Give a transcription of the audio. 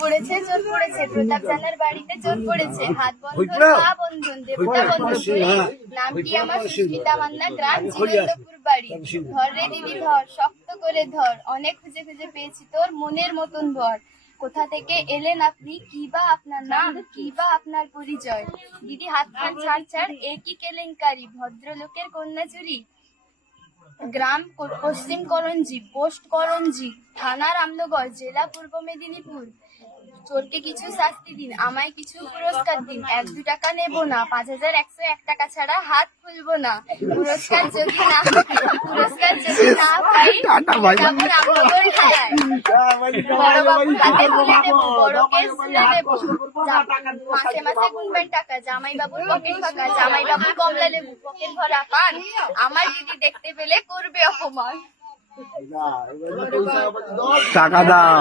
পড়েছে, চোর পড়েছে, প্রতাপ জানার বাড়িতে চোর পড়েছে, হাত বন্ধন পা বন্ধন দেবতা বন্ধন করে, নাম কি আমার সুস্মিতা মান্না, গ্রাম চিরন্দপুর বাড়ি। ধর রে দিদি ধর, শক্ত করে ধর, অনেক খুঁজে খুঁজে পেয়েছি তোর মনের মতন বর। কোথা থেকে এলেন আপনি, কি বা আপনার নাম, কি বা আপনার পরিচয়? দিদি হাত খান ছাড় ছাড়, এ কি কেলেঙ্কারি, ভদ্রলোকের কন্যা চুরি। গ্রাম পশ্চিম করঞ্জি, পোস্ট করঞ্জি, থানা রামনগর, জেলা পূর্ব মেদিনীপুর। চোরকে কিছু শাস্তি দিন, আমায় কিছু পুরস্কার দিন, 1-2 টাকা নেব না, 5101 টাকা ছাড়া হাত খুলবো না। পুরস্কার যদি না পাই, যাবো রামনগর ঢালায়। বড়বাবু হাতে তুলে দেবো, বড়কে তুলে দেবো, মাসে মাসে গুনবেন টাকা, জামাইবাবুর পকেট ফাঁকা, জামাইবাবুর কমলা লেবু, পকেট ভরা পান, আমার দিদি দেখতে পেলে করবে অপমান। টাকা দাও।